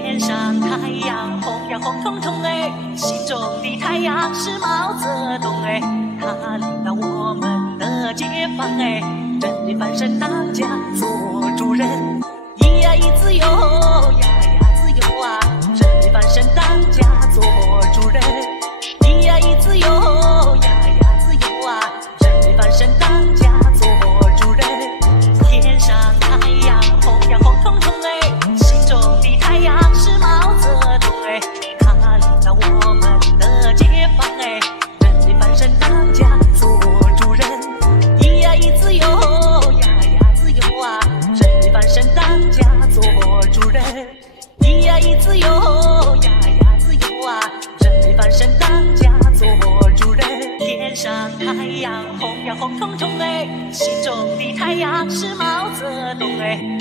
天上太阳红呀红彤彤哎，心中的太阳是毛泽东哎，他领导我们的解放哎，人类翻身当家做主人，咿呀咿自由呀呀自由啊，人类翻身当家做主人，咿呀咿自由呀呀自由啊，人类翻身当家做主人，天上太阳红呀红彤彤哎，心中的太阳是毛泽东哎，他领导我们的解放哎，人类翻身当家做主人，咿呀咿自由呀呀自由啊，人类翻身当家做主人，咿呀咿自由呀呀自由啊，人类翻身当家做主人，天上太阳红呀红彤彤哎，心中的太阳是毛泽东哎。